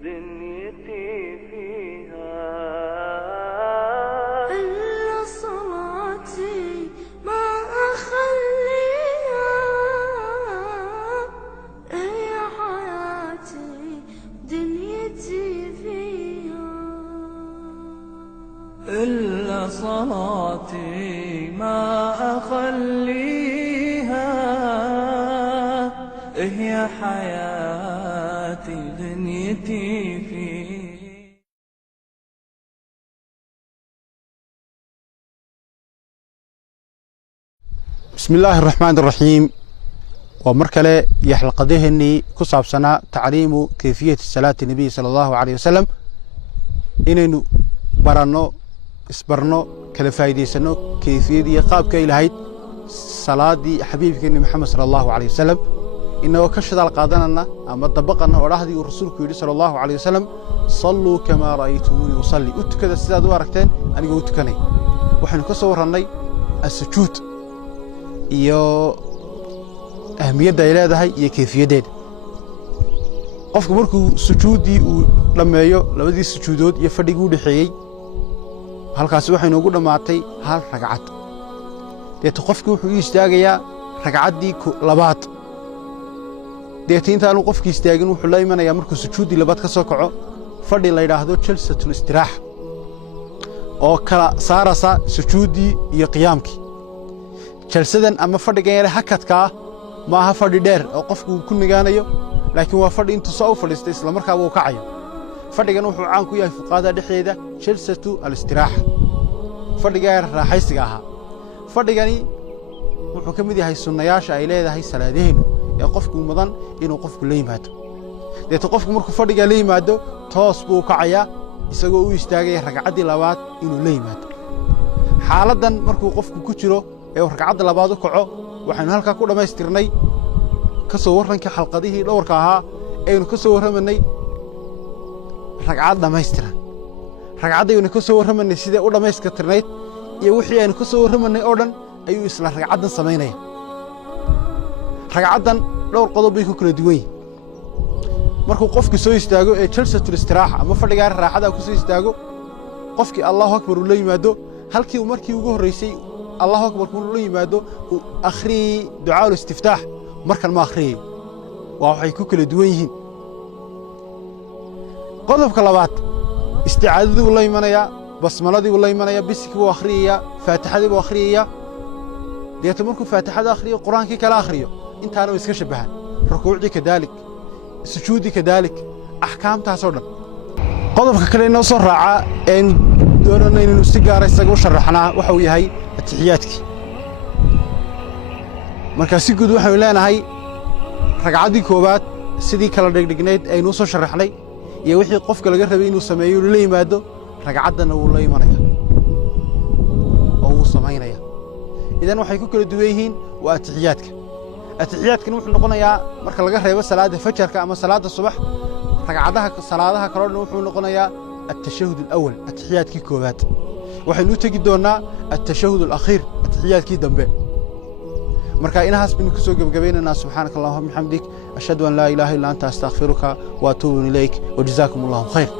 ودنيتي فيها إلا صلاتي ما أخليها هي حياتي دنيتي فيها إلا صلاتي ما أخليها هي حياتي دنيتي فيها. بسم الله الرحمن الرحيم. ومركله يحلقدهني كصاب سنة تعليم كيفية الصلاة النبي صلى الله عليه وسلم إنه برانو اسبرنو كلا فايديسنو كيفية يقاب كإلهيت صلاة حبيبك محمد صلى الله عليه وسلم إنه كشد القادنا أما طبقنا وراهدي ورسولك صلى الله عليه وسلم صلوا كما رأيتموني أصلي أتكد السيدات واركتين أنا قلت كني وحن كصورني السجود iyo ahmiyada ay leedahay iyo kayfiyadeed qofku markuu sujuudi uu dhameeyo labadii sujuudood iyo fadhigu dhaxeeyay halkaas waxa inoogu dhamaatay hal ragcad deeto qofku wuxuu istaagayaa ragcadii labaad deeto inta aanu qofku istaagin wuxuu la imanayaa markuu sujuudi labaad ka soo kaco fadhi la yiraahdo jalsatul istiraaha oo kala saarasa sujuudi iyo qiyaamkii jalsadan ama fadhigan yar hakadka ma aha fadhi dheer oo qofku ku nigaanayo laakiin waa fadhi intuu soo fadhiistay isla markaaba uu kacayo fadhigan wuxuu caan ku yahay fuqaada dhexdeeda jalsatu al-istiraaha fadhiga yar raaxaysiga aha fadhigani wuxuu ka mid yahay sunnayaasha ay leedahay salaadaheenu ee qofku mudan inuu qofku la yimaado deeto qofku markuu fadhiga la yimaado toos buu kacaya isagoo u istaagay ragcadii labaad inuu la yimaado xaaladan markuu qofku ku jiro ee ragcadda labaad u kaco waxaanu halka ku dhameystirnay ka soo waranka xalqadihii dhowrka ahaa aynu ka soo waramanay ragcad dhameystiran ragcadaynu ka soo waramanay sida u dhameystirnayd iyo wixii aynu ka soo waramanay oo dhan ayuu isla ragcaddan sameynaya ragcaddan dhowr qodob bay ku kala duwan yihiin markuu qofku soo istaago ee jalsatul istiraaha ama fadhiga raaxada ku soo istaago qofkii Allahu akbar uu la yimaado halkii markii ugu horeysay الله أكبر كل يمادو أخري دعاء الاستفتاح مركن ما أخري وحي كل دوينهن قذف كلابات استعاذ والله يمنيا بسملة والله يمنيا بسك وأخرية فاتحة وأخرية ديت مركو فاتحة أخرية قرآن كلا أخرية أنت أنا ويسكش بها ركوعي كذلك سجودي كذلك أحكام تحصلنا قذف كلنا نصر رعاء إن دورنا إن نستجار يستجور شرحنا وحوي هاي التحياتك markaasi guud waxaan leenahay ragcadii koobaad sidii kala dhigdhigneed ay noo soo sharaxnay iyo wixii qofka laga rabay inuu sameeyo la yimaado ragcadana uu la imanaya oo uu sameeynaya idan waxay ku kala duwan yihiin waa taxiyaadkan wuxuu noqonayaa marka laga reebo salaada fajrka ama salaada subax ragcadaha salaadaha kale wuxuu noqonayaa at-tashahhud al-awwal at-tahiyaadkii koobaad waxaynu tagi doonaa at-tashahhud al-akhir at-tahiyaadkii dambe marka inahaas binu ku soo gabagabeynaa subhanakallahumma hamdik ashhadu an la ilaha illa anta astaghfiruka wa atubu ilayk wa jazakumullahu khayr.